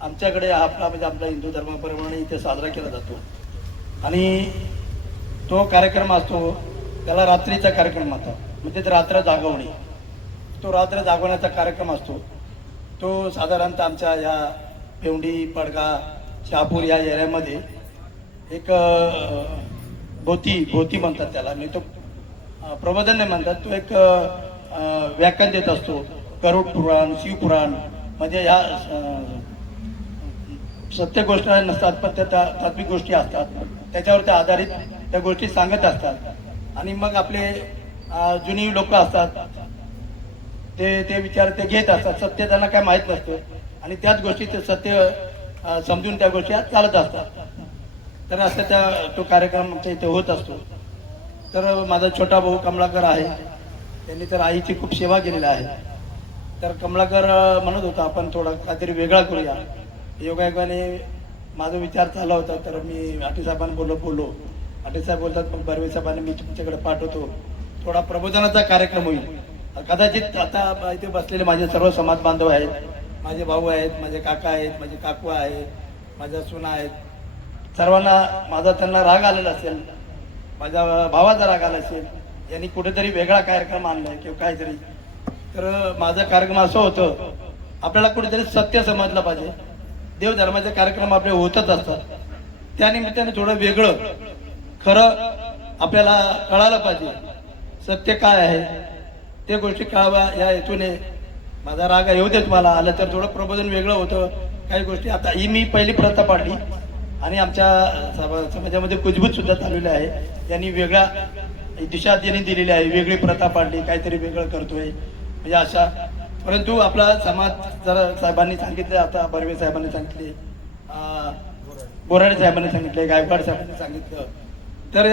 आमच्याकडे आपला म्हणजे आपल्या हिंदू धर्माप्रमाणे इथे साजरा केला जातो आणि तो कार्यक्रम असतो त्याला रात्रीचा कार्यक्रम म्हणतात, म्हणजे ते रात्र जागवणे. तो रात्र जागवण्याचा कार्यक्रम असतो. तो साधारणतः आमच्या या पेवंडी पडगा शहापूर या एरियामध्ये एक भोती म्हणतात त्याला, नाही तो प्रबोधन नाही म्हणतात, तो एक व्याख्यान देत असतो. गरुड पुराण, शिवपुराण, म्हणजे ह्या सत्य गोष्टी नसतात पण त्या तात्विक गोष्टी असतात, त्याच्यावर त्या आधारित त्या गोष्टी सांगत असतात. आणि मग आपले जुनी लोक असतात ते विचार ते घेत असतात. सत्य त्यांना काय माहीत नसतं आणि त्याच गोष्टी ते सत्य समजून त्या गोष्टी चालत असतात. तर असं तो कार्यक्रम आमच्या इथे होत असतो. तर माझा छोटा भाऊ कमलाकर आहे, त्यांनी तर आईची खूप सेवा केलेली आहे. तर कमलाकर म्हणत होता आपण थोडा काहीतरी वेगळा करूया. योगायोगाने माझा विचार चालला होता. तर मी आटे साहेबांना बोललो. आटे साहेब बोलतात मग बर्वे साहेबांनी मी तुमच्याकडे पाठवतो, थोडा प्रबोधनाचा कार्यक्रम होईल. कदाचित आता इथे बसलेले माझे सर्व समाज बांधव आहेत, माझे भाऊ आहेत, माझे काका आहेत, माझे काकू आहेत, माझ्या सुना आहेत. सर्वांना माझा त्यांना राग आलेला असेल, माझ्या भावाचा राग आला असेल, यांनी कुठेतरी वेगळा कार्यक्रम आणलाय किंवा काहीतरी. तर माझा कार्यक्रम असं होतं, आपल्याला कुठेतरी सत्य समजलं पाहिजे. देवधर्माचे कार्यक्रम आपले होतच असतात, त्यानिमित्ताने थोडं वेगळं खरं आपल्याला कळायला पाहिजे. सत्य काय आहे ते गोष्टी कळावा या हेतूने माझा राग येऊ दे तुम्हाला आलं तर थोडं प्रबोधन वेगळं होतं. काही गोष्टी आता ही मी पहिली प्रथा पाडली आणि आमच्या समाजामध्ये कुजबूज सुद्धा चाललेली आहे. त्यांनी वेगळा दिशा त्यांनी दिलेली आहे, वेगळी प्रथा पाडली, काहीतरी वेगळं करतोय म्हणजे अशा. परंतु आपला समाज जर साहेबांनी सांगितले, आता बर्वे साहेबांनी सांगितले, बोराडे साहेबांनी सांगितले, गायकवाड साहेबांनी सांगितलं, तर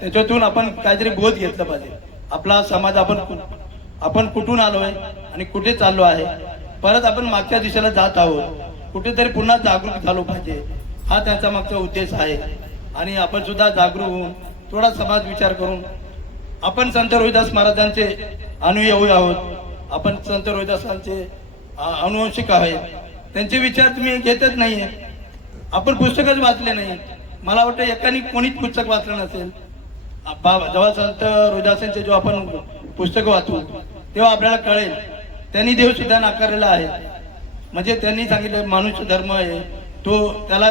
त्याच्यातून आपण काहीतरी बोध घेतला पाहिजे. आपला समाज आपण कुठून आलोय आणि कुठे चाललो आहे, परत आपण मागच्या दिशेला जात आहोत, कुठेतरी पुन्हा जागरूक झालो पाहिजे, हा त्यांचा मागचा उद्देश आहे. आणि आपण सुद्धा जागरूक होऊन थोडा समाज विचार करून आपण संत रोहिदास महाराजांचे अनुयायी आहोत, आपण संत रोहिदासांचे अनुवंशिक आहेत. त्यांचे विचार तुम्ही घेतच नाहीये, आपण पुस्तकच वाचले नाही. मला वाटतं एकाने कोणीच पुस्तक वाचलं नसेल. जेव्हा संत रोहिदासांचे जेव्हा आपण पुस्तक वाचू तेव्हा आपल्याला कळेल त्यांनी देव सुद्धा नाकारलेला आहे. म्हणजे त्यांनी सांगितलं मनुष्य धर्म आहे, तो त्याला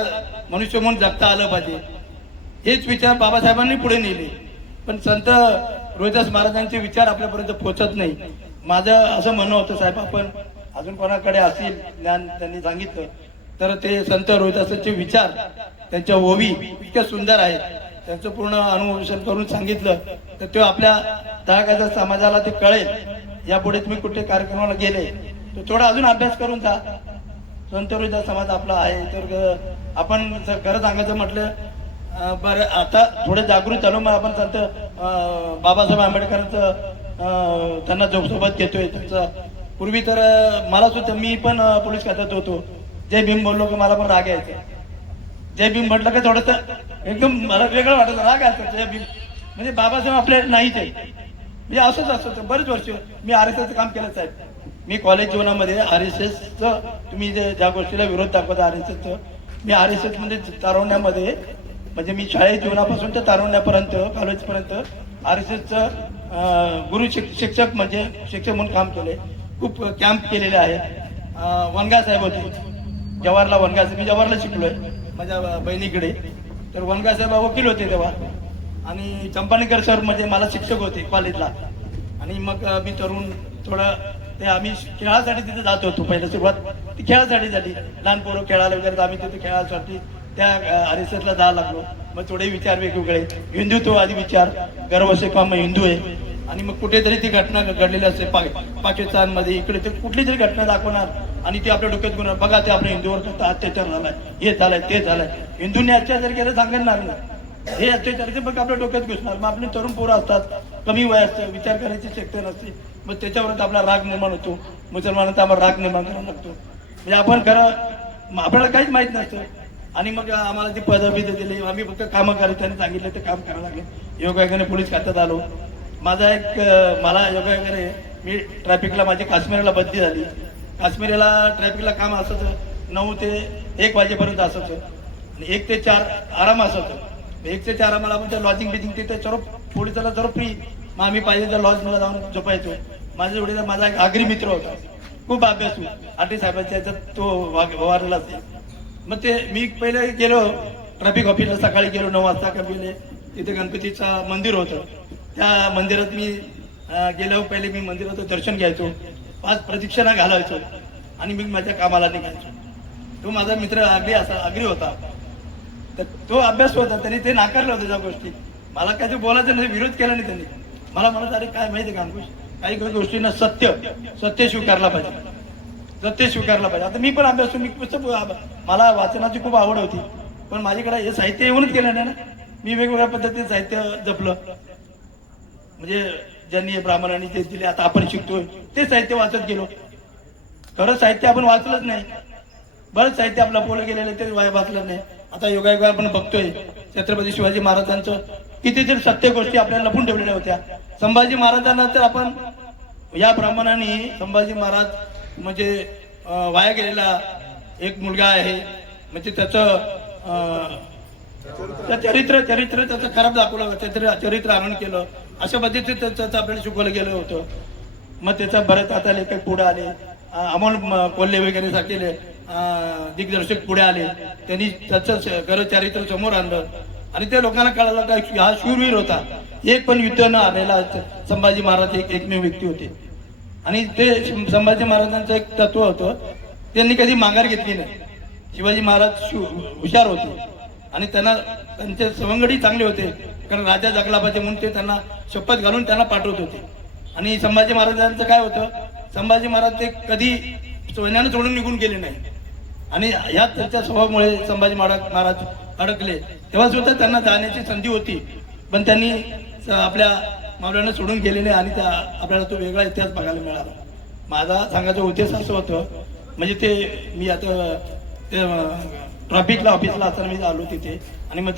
मनुष्य म्हणून जगता आलं पाहिजे. हेच विचार बाबासाहेबांनी पुढे नेले, पण संत रोहिदास महाराजांचे विचार आपल्यापर्यंत पोहोचत नाही. माझं असं म्हणणं होतं, साहेब आपण अजून कोणाकडे असतील ज्ञान त्यांनी सांगितलं तर ते संत रोहिदासांचे विचार, त्यांच्या ओवी इतक्या सुंदर आहेत, त्यांचं पूर्ण अनुवंशन करून सांगितलं तर ते आपल्या तळागाळच्या समाजाला ते कळेल. यापुढे तुम्ही कुठे कार्यक्रमाला गेले तर थोडा अजून अभ्यास करून जा. संत रोहिदास समाज आपला आहे तर आपण खरं सांगायचं म्हटलं बरं आता थोडे जागृत झालो. मग आपण संत बाबासाहेब आंबेडकरांचं त्यांना सोबत घेतोय. त्यांचं पूर्वी तर मला सुद्धा, मी पण पोलीस खात्यात होतो, जय भीम बोललो की मला पण राग यायचा. जय भीम म्हटलं की थोडंसं एकदम मला वेगळं वाटत, राग यायचं. जय भीम म्हणजे बाबासाहेब आपले नाहीच आहे. म्हणजे असंच असतं. बरेच वर्ष मी RSSचं काम केलं साहेब. मी कॉलेज जीवनामध्ये RSSचं, तुम्ही ज्या गोष्टीला विरोध दाखवता RSSचं, मी RSS मध्ये तारुण्यामध्ये, म्हणजे मी शाळेत जीवनापासून तर तारुण्यापर्यंत कॉलेजपर्यंत RSSचं गुरु शिक्षक म्हणजे शिक्षक म्हणून काम केले. खूप कॅम्प केलेले आहेत. वनगा साहेब होते जवाहरला, वनगा साहेब, मी जवाहरला शिकलोय माझ्या बहिणीकडे. तर वनगा साहेब वकील होते तेव्हा, आणि चंपानेकर सर म्हणजे मला शिक्षक होते कॉलेजला. आणि मग मी तरुण थोडं ते आम्ही खेळासाठी तिथे जात होतो. पहिल्या सुरुवात ती खेळासाठी झाली, लहान पोरं खेळायला वगैरे आम्ही तिथे खेळासाठी त्या RSSला जायला लागलो. मग थोडे विचार वेगवेगळे, हिंदुत्ववादी विचार, गर्व से काम हिंदू आहे. आणि मग कुठेतरी ती घटना घडलेली असते पाकिस्तानमध्ये, इकडे तर कुठली तरी घटना दाखवणार आणि ती आपल्या डोक्यात घेऊन बघा ते आपल्या हिंदूवर कसं अत्याचार झालाय, हे झालंय ते झालंय. हिंदूंनी अत्याचार केलं सांगणार नाही, हे अत्याचाराचे बघ आपल्या डोक्यात घुसणार. मग आपले तरुण पोरं असतात, कमी वय असतं, विचार करायची शक्ती नसते, मग त्याच्यावरच आपला राग निर्माण होतो. मुसलमानांचा आम्हाला राग निर्माण करावा लागतो. म्हणजे आपण खरं आपल्याला काहीच माहित नसतं. आणि मग आम्हाला ती पदवी दिली, आम्ही फक्त कामं करायचं, त्यांनी सांगितलं ते काम करावं लागेल. योगायोगाने पोलीस खात्यात आलो. माझा मला योगायोगाने मी ट्रॅफिकला, माझी काश्मीरला बदली झाली. काश्मीरला ट्रॅफिकला काम असंच 9 ते 1 वाजेपर्यंत असायचं आणि 1 ते 4 आराम असायचं. 1 ते 4 आम्हाला आपण लॉजिंग बिजिंग तिथे सर्व पोलिसाला सर्व फ्री. मग आम्ही पाहिजे तर लॉज मला जाऊन झोपायचो. माझ्या जोडीला माझा एक आगरी मित्र होता, खूप अभ्यासू, आठी साहेबांच्या याच्यात तो वारला असेल. मग ते मी पहिले गेलो ट्रॅफिक ऑफिसला, सकाळी गेलो 9 वाजता कपिले. तिथे गणपतीचं मंदिर होतं, त्या मंदिरात मी गेल्यावर पहिले मी मंदिराचं दर्शन घ्यायचो, 5 प्रदक्षिणा घालायचो आणि मी माझ्या कामाला निघायचो. तो माझा मित्र आगरी होता, तर तो अभ्यास होता, त्यांनी ते नाकारलं होतं त्या गोष्टी. मला काय ते बोलायचं नाही, विरोध केला नाही त्यांनी. मला म्हणत अरे काय माहिती का अंकुश, काही गोष्टींना सत्य स्वीकारला पाहिजे, सत्य स्वीकारला पाहिजे. आता मी पण अभ्यास, मी मला वाचनाची खूप आवड होती, पण माझ्याकडे हे साहित्य येऊनच केलं नाही ना. मी वेगवेगळ्या पद्धतीने साहित्य जपलं, म्हणजे ज्यांनी ब्राह्मणांनी ते दिले आता आपण शिकतोय ते साहित्य वाचत गेलो. खरं साहित्य आपण वाचलंच नाही, बरंच साहित्य आपलं पोलं गेलेलं ते वाचलं नाही. आता योगायोगा आपण बघतोय छत्रपती शिवाजी महाराजांचं कितीतरी सत्य गोष्टी आपल्याला लपून ठेवलेल्या होत्या. संभाजी महाराजांना तर आपण या ब्राह्मणांनी, संभाजी महाराज म्हणजे वाया गेलेला एक मुलगा आहे, म्हणजे त्याचं चरित्र त्याचं खराब दाखवलं, चरित्र आनंद केलं, अशा पद्धतीने त्याचं आपल्याला शिकवलं गेलं होतं. मग त्याचा बरेच आता लेखक पुढे आले, अमोल कोल्हे वगैरे सारखे दिग्दर्शक पुढे आले, त्यांनी त्याचं खरं चरित्र समोर आणलं आणि त्या लोकांना कळालं का हा शूरवीर होता. एक पण युद्ध न आलेला संभाजी महाराज एकमेव व्यक्ती होते. आणि ते संभाजी महाराजांचं एक तत्व होतं, त्यांनी कधी माघार घेतली नाही. शिवाजी महाराज हुशार होते आणि त्यांचे सवंगडी चांगले होते, कारण राजा जगला पाहिजे म्हणून ते त्यांना शपथ घालून त्यांना पाठवत होते. आणि संभाजी महाराजांचं काय होतं, संभाजी महाराज ते कधी सोन्यानं सोडून निघून गेले नाही. आणि ह्या त्यांच्या स्वभावामुळे संभाजी महाराज अडकले. तेव्हा सुद्धा त्यांना जाण्याची संधी होती, पण त्यांनी आपल्या मावळ्यांना सोडून गेले नाही आणि आपल्याला तो वेगळा इतिहास बघायला मिळाला. माझा सांगायचा उद्देश असं होतं, म्हणजे ते मी आता ते ट्रॅफिकला ऑफिसला असताना मी आलो तिथे आणि मग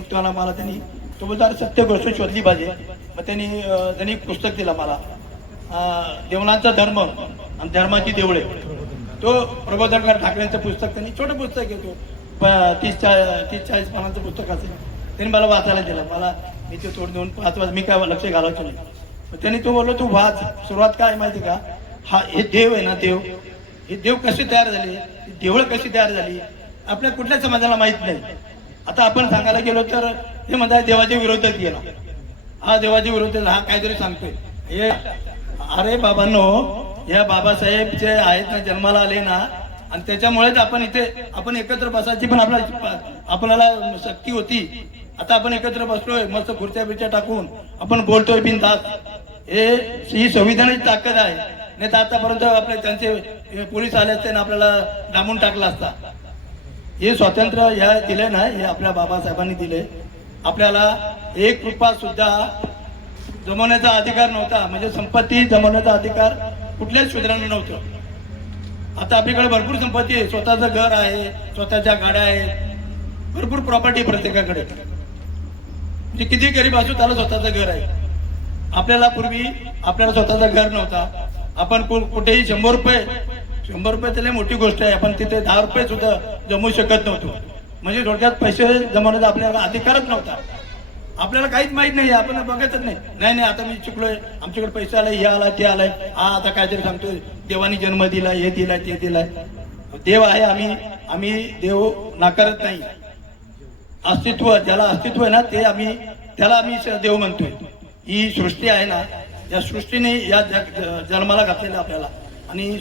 तुम्हाला मला त्यांनी तो बोलता सत्य गोष्ट शोधली पाहिजे. मग त्यांनी पुस्तक दिला मला, देवळांचा धर्म आणि धर्माची देवळे. तो प्रबोधनकार ठाकरेंचं पुस्तक, त्यांनी छोटं पुस्तक घेतो 30-40 पानांचं पुस्तक असेल, त्यांनी मला वाचायला दिलं. मला मी ते तोड देऊन 5 वाज मी काय लक्ष घालायचं नाही. त्यांनी तो बोललो तू वाच. सुरुवात काय माहिती का, हे देव आहे ना, हे देव कसे तयार झाले, देवळं कशी तयार झाली, आपल्या कुठल्या समाजाला माहित नाही. आता आपण सांगायला गेलो तर ते म्हणतात देवाच्या विरोधात गेला, हा देवाच्या विरोधात, हा काहीतरी सांगतोय. हे अरे बाबांनो, या बाबासाहेब जे आहेत ना, जन्माला आले ना, आणि त्याच्यामुळेच आपण एकत्र बसायची पण आपल्याला शक्ती होती. आता आपण एकत्र बसलोय, मस्त खुर्च्या बिर्च्या टाकून आपण बोलतोय बिनधास्त. ही संविधानाची ताकद आहे. नाही तर आतापर्यंत आपले त्यांचे पोलीस आले असते ना, आपल्याला डांबून टाकला असता. हे स्वातंत्र्य ह्या दिले ना, हे आपल्या बाबासाहेबांनी दिले. आपल्याला 1 रुपया सुद्धा जमवण्याचा अधिकार नव्हता, म्हणजे संपत्ती जमवण्याचा अधिकार कुठल्याच शूद्रांना नव्हतं. आता आपल्याकडे भरपूर संपत्ती आहे, स्वतःचं घर आहे, स्वतःच्या गाड्या आहेत, भरपूर प्रॉपर्टी प्रत्येकाकडे. म्हणजे किती गरीब असू त्याला स्वतःचं घर आहे. आपल्याला पूर्वी आपल्याला स्वतःचं घर नव्हता. आपण कुठेही 100 रुपये त्याला मोठी गोष्ट आहे, आपण तिथे 10 रुपये सुद्धा जमवू शकत नव्हतो. म्हणजे थोडक्यात पैसे जमवण्याचा आपल्याला अधिकारच नव्हता. आपल्याला काहीच माहित नाही, आपण बघतच नाही. आता मी शिकलोय, आमच्याकडे पैसा आलाय, हे आलाय, ते आलाय, हा आता काहीतरी सांगतोय देवानी जन्म दिलाय, हे दिलाय, ते दिलाय. देव आहे, आम्ही देव नाकारत नाही. अस्तित्व, ज्याला अस्तित्व आहे ना, त्याला आम्ही देव म्हणतोय. ही सृष्टी आहे ना, या सृष्टीने या जन्माला घातलेलं आपल्याला. आणि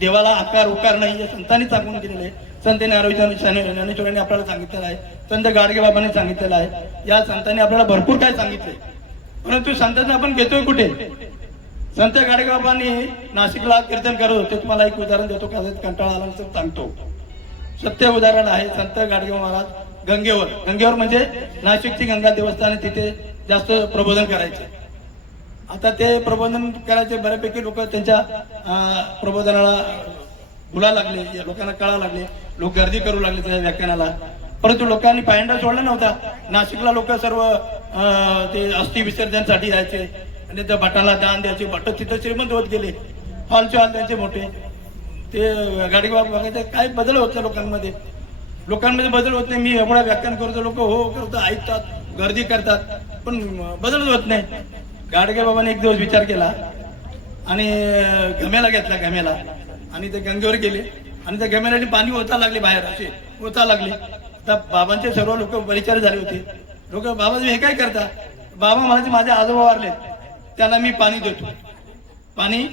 देवाला आकार उकार नाही, या संतांनी सांगून गेलेले. संत ज्ञानेश्वरांनी आपल्याला सांगितलेलं आहे, संत गाडगेबाबांनी सांगितलेलं आहे. या संतांनी आपल्याला भरपूर काय सांगितलंय, परंतु संतांना आपण घेतोय कुठे. संत गाडगेबाबांनी नाशिकला कीर्तन करत होते. तुम्हाला एक उदाहरण देतो, का कंटाळा आला तर सांगतो. सत्य उदाहरण आहे. संत गाडगेबाबा महाराज गंगेवर म्हणजे नाशिकची गंगा देवस्थान, तिथे जास्त प्रबोधन करायचे. आता ते प्रबोधन करायचे, बऱ्यापैकी लोक त्यांच्या प्रबोधनाला भुला लागले, लोकांना कळा लागले, लोक गर्दी करू लागले त्या व्याख्यानाला. परंतु लोकांनी पायंडा सोडला नव्हता. नाशिकला लोक सर्व ते अस्थि विसर्जनसाठी जायचे आणि त्या भटाला दान द्यायचे. भट तिथं श्रीमंत होत गेले, हॉलचे हॉल त्यांचे मोठे. ते गाडीबाब बघायचं काय बदल होत लोकांमध्ये बदल होत नाही. मी एवढा व्याख्यान करतो, लोक हो करतो, ऐकतात, गर्दी करतात, पण बदल होत नाही. गाडगेबाबाने एक दिवस विचार केला आणि गम्याला घेतला, गम्याला, आणि ते गंगेवर गेले आणि त्या गम्याला पाणी ओता लागले, बाहेर असे ओता लागले. आता बाबांचे सर्व लोक परिचार झाले होते. लोक बाबा हे काय करता? बाबा म्हणायचे माझे आजोबा वारले, त्यांना मी पाणी देतो. पाणी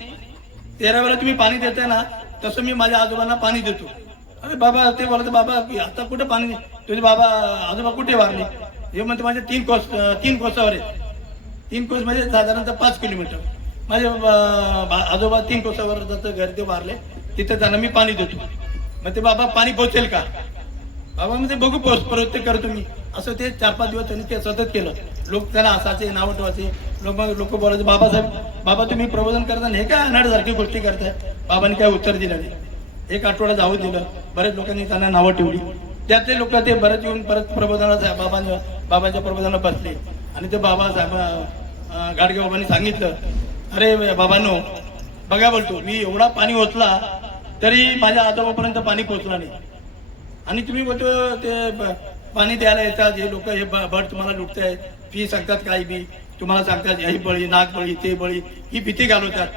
13 वेळा तुम्ही पाणी देताय ना, तसं मी माझ्या आजोबांना पाणी देतो. अरे बाबा ते बोलत, बाबा आता कुठं पाणी, तुझे बाबा आजोबा कुठे वारले? हे म्हणते माझे 3 कोसावर आहेत. 3 कोस म्हणजे साधारणतः 5 किलोमीटर. माझे आजोबा 3 कोसावर जातं घर, ते वारले, तिथे त्यांना मी पाणी देतो. मग ते बाबा पाणी पोचेल का? बाबा म्हणजे बघू प्रवृत्ती करतो मी. असं ते 4-5 दिवस त्यांनी ते सतत केलं. लोक त्यांना असायचे, नाव ठेवायचे. लोक बोलायचे, बाबासाहेब बाबा तुम्ही प्रबोधन करताना हे काय अनाडसारखी गोष्टी करताय? बाबांनी काय उत्तर दिलं नाही. 1 आठवडा जाऊ दिलं. बरेच लोकांनी त्यांना नावं ठेवली. त्यातले लोक ते बरेच येऊन परत प्रबोधनाला बाबांच्या प्रबोधनाला बसले. आणि ते बाबासाहेब गाडगे बाबांनी सांगितलं, अरे बाबांनो बघा, बोलतो मी एवढा पाणी ओतला तरी माझ्या आजोबापर्यंत पाणी पोचला नाही. आणि तुम्ही बोलतो ते पाणी द्यायला येतात हे लोक, हे भट तुम्हाला लुटतायत, फी सांगतात, काही बी तुम्हाला सांगतात, ही बळी, नाक बळी, ते बळी, ही भीती घालवतात.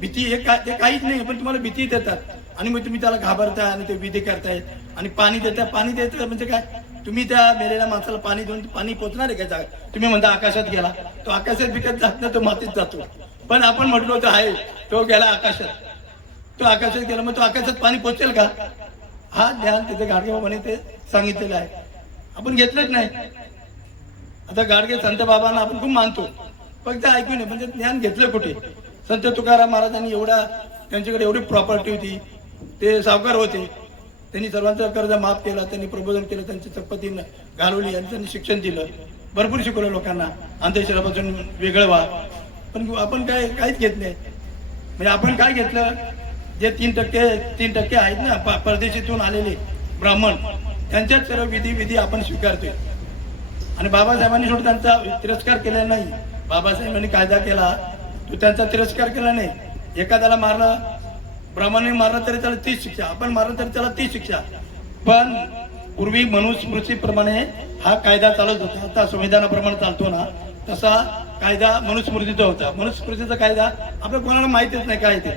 भीती हे ते काहीच नाही, पण तुम्हाला भीती देतात. आणि मग तुम्ही त्याला घाबरताय आणि ते विधी करतायत आणि पाणी देताय. पाणी द्यायचं म्हणजे काय? तुम्ही त्या मेलेल्या माणसाला पाणी देऊन पाणी पोचणार आहे का? तुम्ही म्हणता आकाशात गेला, तो आकाशात विकत जात नाही, तो मातीत जातो. पण आपण म्हटलो होतं आहे तो गेला आकाशात, तो आकाशात गेला, मग तो आकाशात पाणी पोचेल का? हा ज्ञान तिथे गाडगे बाबांनी ते सांगितलेलं आहे, आपण घेतलंच नाही. आता गाडगे संत बाबांना आपण खूप मानतो, फक्त ऐकू नये म्हणजे ज्ञान घेतलं कुठे? संत तुकाराम महाराजांनी एवढा, त्यांच्याकडे एवढी प्रॉपर्टी होती, ते सावकार होते, त्यांनी सर्वांचं कर्ज माफ केलं, त्यांनी प्रबोधन केलं, त्यांची संपत्ती घालवली आणि त्यांनी शिक्षण दिलं, भरपूर शिकवलं लोकांना, अंधश्रद्धापासून वेगळं व्हा. पण आपण काहीच घेत नाही. म्हणजे आपण काय घेतलं? जे 3% आहेत ना परदेशीतून आलेले ब्राह्मण, त्यांच्याच सर्व विधी आपण स्वीकारतोय. आणि बाबासाहेबांनी सोडून त्यांचा तिरस्कार केलेला नाही. बाबासाहेबांनी कायदा केला, तो त्यांचा तिरस्कार केला नाही. एखाद्याला मारलं, ब्राह्मणाने मारलं तरी त्याला 30 शिक्षा, आपण मारलं तरी त्याला 30 शिक्षा. पण पूर्वी मनुस्मृतीप्रमाणे हा कायदा चालत होता. आता संविधानाप्रमाणे चालतो ना, तसा कायदा मनुस्मृतीचा होता. मनुस्मृतीचा कायदा आपल्या कोणाला माहितीच नाही काय ते.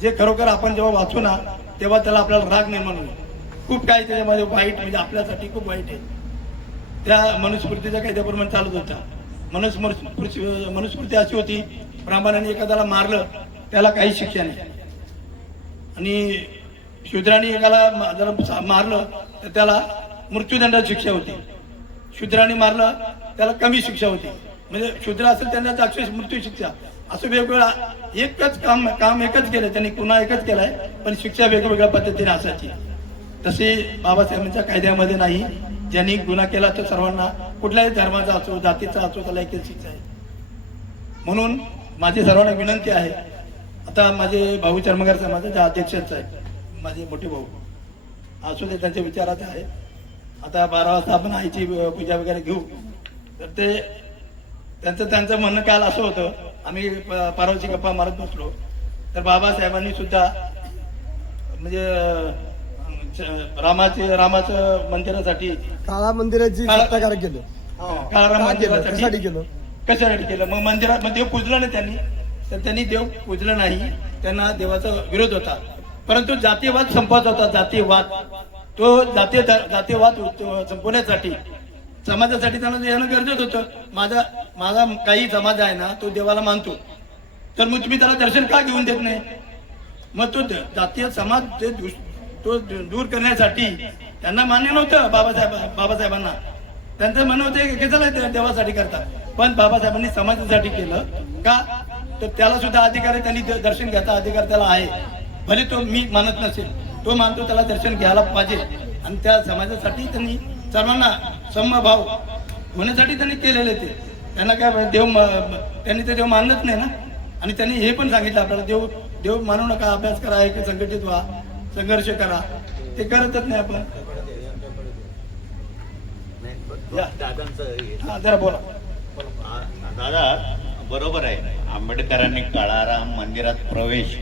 जे खरोखर आपण जेव्हा वाचू ना, तेव्हा त्याला आपल्याला राग निर्माण होईल. खूप काही त्याच्यामध्ये वाईट, म्हणजे आपल्यासाठी खूप वाईट आहे. त्या मनुस्मृतीच्या कायद्याप्रमाणे चालत होता. मनुस्मृती अशी होती, ब्राह्मणाने एखाद्याला मारलं त्याला काही शिक्षा नाही, आणि शूद्राने एकाला जर मारलं तर त्याला मृत्यूदंडाची शिक्षा होती. शूद्राने मारलं त्याला कमी शिक्षा होती. म्हणजे शूद्र असेल त्यांना अक्षरशः मृत्यू शिक्षा. असं वेगवेगळा एकच काम एकच केलं त्यांनी, पुन्हा एकच केलाय, पण शिक्षा वेगवेगळ्या पद्धतीने असायची. तसे बाबासाहेबांच्या कायद्यामध्ये नाही. ज्यांनी गुन्हा केला तर सर्वांना, कुठल्याही धर्माचा असो, जातीचा असो, त्याला एकच शिक्षा आहे. म्हणून माझी सर्वांना विनंती आहे, आता माझे भाऊ चर्मकार समाजाचे अध्यक्षच आहे, माझे मोठे भाऊ असू दे, त्यांच्या विचाराचे आहे. आता 12 वाजता आपण आईची पूजा वगैरे घेऊ. तर ते त्यांचं म्हणणं काल असं होतं, आम्ही परवाची गप्पा मारत बसलो, तर बाबासाहेबांनी सुद्धा म्हणजे रामाचं मंदिरासाठी, काळा मंदिराची सत्याग्रह केलं, काळाराम मंदिरासाठी केलं. कशासाठी केलं? मग मंदिरात देव पूजला नाही त्यांनी, तर त्यांनी देव पूजलं नाही. त्यांना देवाचा विरोध होता, परंतु जातीयवाद संपवायचा होता. जातीयवाद, तो जातीयवाद संपवण्यासाठी, समाजासाठी त्यांना येणं गरजेचं होतं. माझा काही समाज आहे ना, तो देवाला मानतो, तर मग तुम्ही त्याला दर्शन का घेऊन देत नाही? मग तो जातीय समाज तो दूर करण्यासाठी त्यांना मान्य नव्हतं. बाबासाहेबांना त्यांचं म्हणणं होतं की चला देवासाठी करतात, पण बाबासाहेबांनी समाजासाठी केलं का? तर त्याला सुद्धा अधिकार आहे, त्यांनी दर्शन घ्यायचा अधिकार त्याला आहे. भले तो मी मानत नसेल, तो मानतो, त्याला दर्शन घ्यायला पाहिजे. आणि त्या समाजासाठी त्यांनी सर्वांना समभाव होण्यासाठी त्यांनी केलेले ते. त्यांना काय त्यांनी ते देव मानत नाही ना. आणि त्यांनी हे पण सांगितलं आपल्याला, देव मानू नका, अभ्यास करा, एक संघटित व्हा, संघर्ष करा. ते करतच नाही आपण. जरा बोला. दादा बरोबर आहे, आंबेडकरांनी काळाराम मंदिरात प्रवेश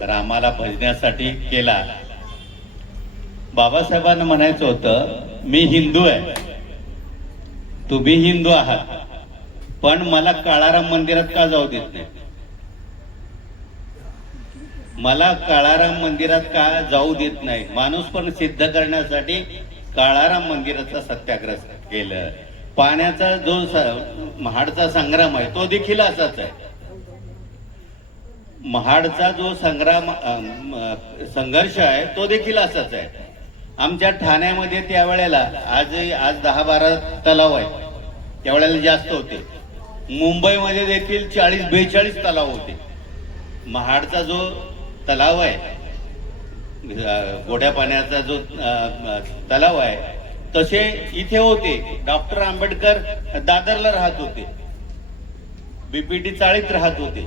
तर आम्हाला भजण्यासाठी केला. बाबासाहेबांना म्हणायचं होतं, मी हिंदू आहे, तुम्ही हिंदू आहात, पण मला काळाराम मंदिरात का जाऊ देत नाही? मला काळाराम मंदिरात का जाऊ देत नाही? माणूस पण सिद्ध करण्यासाठी काळाराम मंदिराचा सत्याग्रह केलं. पाण्याचा जो महाडचा संग्राम आहे तो देखील असाच आहे. महाडचा जो संघर्ष आहे तो देखील असाच आहे. आमच्या ठाण्यामध्ये त्यावेळेला आज 10-12 तलाव आहे, त्यावेळेला जास्त होते. मुंबईमध्ये देखील 40-42 तलाव होते. महाडचा जो तलाव आहे, गोड्या पाण्याचा जो तलाव आहे, तसे इथे होते. डॉक्टर आंबेडकर दादरला राहत होते, बीपीटी चाळीत राहत होते.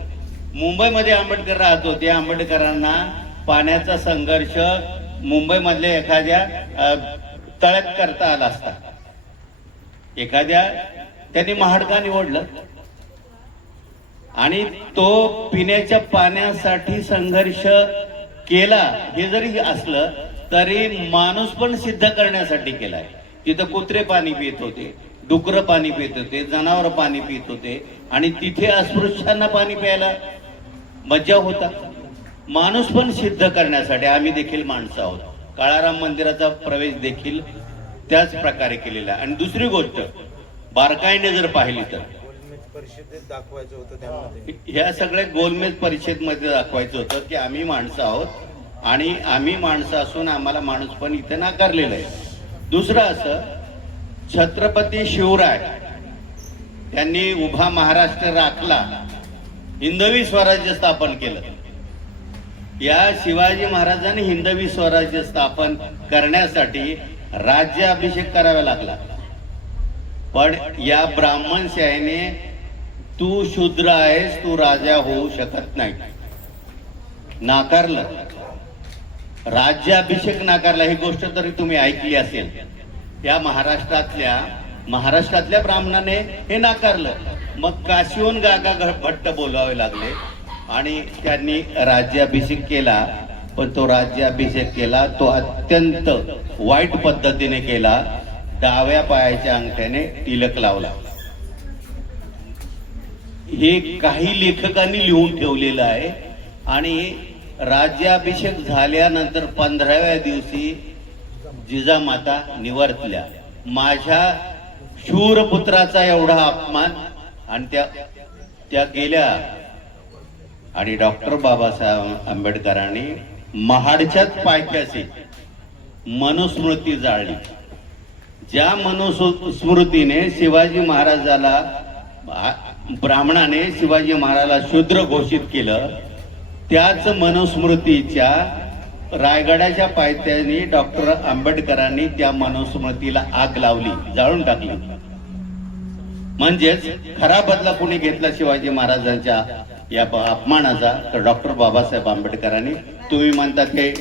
मुंबईमध्ये आंबेडकर राहत होते. आंबेडकरांना पाण्याचा संघर्ष मुंबईमधल्या एखाद्या तळ्यात करता आला असता. त्यांनी महाड का निवडलं? आणि तो पिण्याच्या पाण्यासाठी संघर्ष केला हे जरी असलं तरी माणूस पण सिद्ध करण्यासाठी केलाय. तिथं कुत्रे पाणी पित होते, डुकरं पाणी पित होते, जनावर पाणी पित होते, आणि तिथे अस्पृश्यांना पाणी प्यायला मज्जा होता. माणूस पण सिद्ध करण्यासाठी आम्ही देखील माणसं आहोत. काळाराम मंदिराचा प्रवेश देखील त्याच प्रकारे केलेला आहे. आणि दुसरी गोष्ट बारकाईने जर पाहिली तर परिषदेत दाखवायचं होतं, त्यामध्ये ह्या सगळ्या गोलमेज परिषदेमध्ये दाखवायचं होतं की आम्ही माणसं आहोत, आणि आम्ही माणसं असून आम्हाला माणूस पण इथे नाकारलेलं आहे. दुसरं असं, छत्रपती शिवराय त्यांनी उभा महाराष्ट्र राखला, हिंदवी स्वराज्य स्थापन केलं. या शिवाजी महाराजांनी हिंदवी स्वराज्य स्थापन करण्यासाठी राज्याभिषेक करावा लागला. पण या ब्राह्मणशाहीने तू शूद्र आहेस, तू राजा होऊ शकत नाही, नाकारलं. राज्याभिषेक नाकारला. ही गोष्ट तरी तुम्ही ऐकली असेल. या महाराष्ट्रातल्या ब्राह्मणाने हे नाकारलं. मग काशीहून गागा भट्ट बोलावे लागले आणि त्यांनी राज्याभिषेक केला. पण तो राज्याभिषेक केला तो अत्यंत वाईट पद्धतीने केला. डाव्या पायाच्या अंगठ्याने तिलक लावला. हे काही लेखकांनी लिहून ठेवलेलं आहे. आणि राज्याभिषेक झाल्यानंतर 15व्या दिवशी जिजामाता निवर्तल्या. माझ्या शूरपुत्राचा एवढा अपमान, आणि त्या गेल्या. आणि डॉक्टर बाबासाहेब आंबेडकरांनी महाडच्याच पायथ्याशी मनुस्मृती जाळली. ज्या मनुस्मृतीने शिवाजी महाराजाला, ब्राह्मणाने शिवाजी महाराजाला शूद्र घोषित केलं, त्याच मनुस्मृतीच्या रायगडाच्या पायथ्याने डॉक्टर आंबेडकरांनी त्या मनुस्मृतीला आग लावली, जाळून टाकली. म्हणजेच खरा बदला कोणी घेतला शिवाजी महाराजांच्या या अपमानाचा? तर डॉक्टर बाबासाहेब आंबेडकरांनी. तुम्ही म्हणता की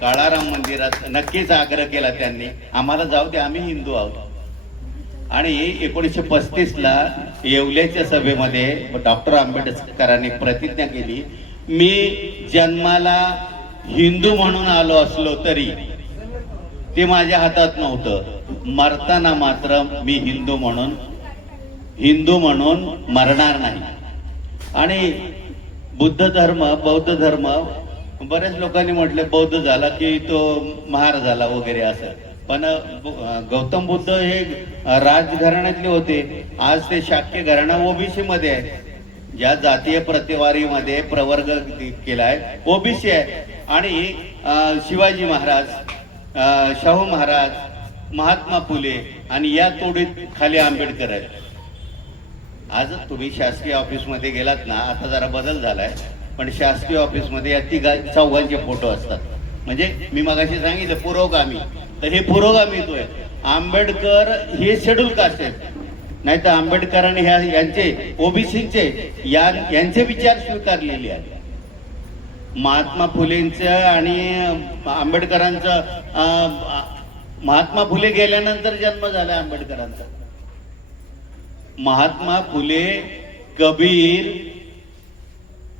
काळाराम मंदिरात नक्कीच आग्रह केला त्यांनी, आम्हाला जाऊ दे, आम्ही हिंदू आहोत. आणि 1935ला येवल्याच्या सभेमध्ये डॉक्टर आंबेडकरांनी प्रतिज्ञा केली, मी जन्माला हिंदू म्हणून आलो असलो तरी ते माझ्या हातात नव्हतं, मरताना मात्र मी हिंदू म्हणून मरणार नाही. आणि बुद्ध धर्म, बौद्ध धर्म, बऱ्याच लोकांनी म्हटले बौद्ध झाला की तो महार झाला वगैरे असं. पण गौतम बुद्ध हे राजघराण्यातले होते. आज ते शाक्य घराणा ओबीसी मध्ये आहे. ज्या जातीय प्रतिवारीमध्ये प्रवर्ग केलाय ओबीसी आहे. आणि शिवाजी महाराज, शाहू महाराज, महात्मा फुले आणि या तोडीत खाली आंबेडकर आहेत. आज तुम्ही शासकीय ऑफिसमध्ये गेलात ना, आता जरा बदल झालाय, पण शासकीय ऑफिसमध्ये या चौघांचे फोटो असतात. म्हणजे मी मगाशी सांगितलं पुरोगामी, तर हे पुरोगामी तो आहे. आंबेडकर हे शेड्यूल कास्ट आहेत. नाही तर आंबेडकरांनी यांचे ओबीसीचे यांचे विचार स्वीकारलेले आहेत. महात्मा फुलेंचं आणि आंबेडकरांचं, महात्मा फुले गेल्यानंतर जन्म झाला आंबेडकरांचा. महात्मा फुले, कबीर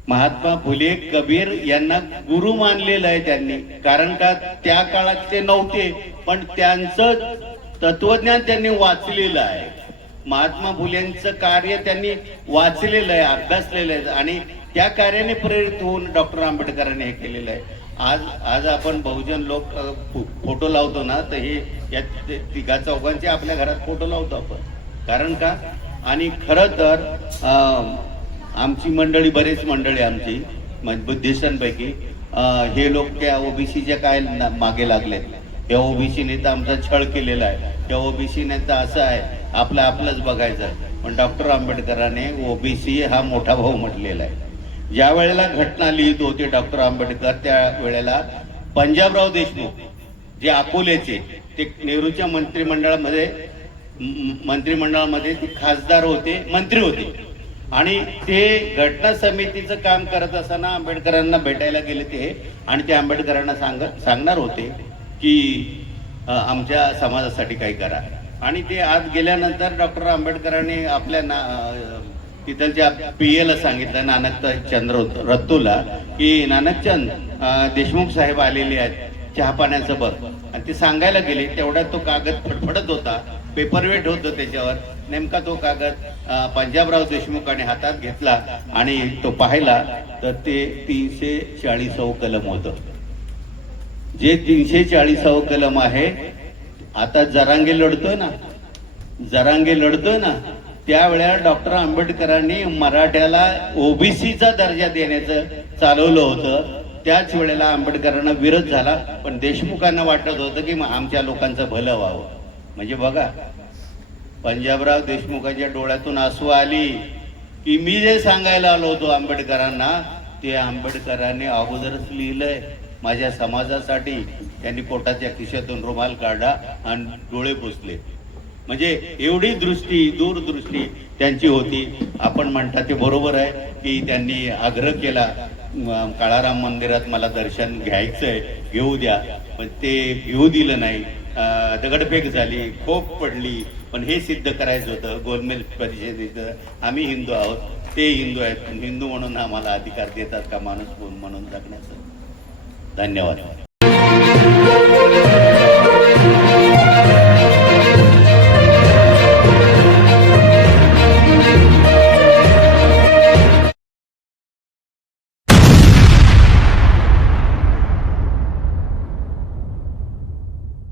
महात्मा फुले कबीर यांना गुरु मानलेलं आहे त्यांनी. कारण का त्या काळात ते नव्हते, पण त्यांचं तत्वज्ञान त्यांनी वाचलेलं आहे. महात्मा फुलेंचं कार्य त्यांनी वाचलेलं आहे, अभ्यासलेलं आहे आणि त्या कार्याने प्रेरित होऊन डॉक्टर आंबेडकरांनी हे केलेलं आहे. आज आपण बहुजन लोक फोटो लावतो ना, तर हे या तिघा चौघांचे आपल्या घरात फोटो लावतो आपण. कारण का, आणि खरं तर आमची मंडळी, बरेच मंडळी आमची बुद्धिस्टांपैकी हे लोक त्या ओबीसीच्या काय मागे लागलेत. त्या ओबीसीने तर आमचा छळ केलेला आहे, त्या ओबीसीने तर असं आहे आपलंच बघायचं. पण डॉक्टर आंबेडकरांनी ओबीसी हा मोठा भाऊ म्हटलेला आहे. ज्या वेळेला घटना लिहित होते डॉक्टर आंबेडकर, त्या वेळेला पंजाबराव देशमुख जे अकोल्याचे, ते नेहरूच्या मंत्रिमंडळामध्ये ते खासदार होते, मंत्री होते आणि ते घटना समितीचं काम करत असताना आंबेडकरांना भेटायला गेले ते. आणि ते आंबेडकरांना सांगणार होते की आमच्या समाजासाठी काही करा. आणि ते आत गेल्यानंतर डॉक्टर आंबेडकरांनी आपल्या तिथलच्या PA सांगितलं, नानकचंद रत्तूला, की नानकचंद देशमुख साहेब आलेले आहेत, चहा पाण्याचं बघ. आणि ते सांगायला गेले, तेवढ्यात तो कागद फडफडत होता, पेपरवेट होतं त्याच्यावर. नेमका तो कागद पंजाबराव देशमुखाने हातात घेतला आणि तो पाहिला तर ते 340 कलम होतं. जे 340 कलम आहे, आता जरांगे लढतोय ना, त्यावेळेला डॉक्टर आंबेडकरांनी मराठ्याला ओबीसीचा दर्जा देण्याचं चालवलं होतं. त्याच वेळेला आंबेडकरांना विरोध झाला, पण देशमुखांना वाटत होतं की आमच्या लोकांचं भलं व्हावं. म्हणजे बघा, पंजाबराव देशमुखांच्या डोळ्यातून आसू आली की मी जे सांगायला आलो होतो आंबेडकरांना, ते आंबेडकरांनी अगोदरच लिहिलंय माझ्या समाजासाठी. त्यांनी पोटाच्या खिशातून रुमाल काढला आणि डोळे पुसले. म्हणजे एवढी दूरदृष्टी त्यांची होती. आपण म्हणता ते बरोबर आहे की त्यांनी आग्रह केला, काळाराम मंदिरात मला दर्शन घ्यायचंय, घेऊ द्या, पण ते घेऊ दिलं नाही. दगडफेक झाली, खोप पडली, पण हे सिद्ध करायचं होतं गोलमेज परिषदेचं, आम्ही हिंदू आहोत, ते हिंदू आहेत, हिंदू म्हणून आम्हाला अधिकार देतात का माणूस म्हणून जगण्याचं. धन्यवाद.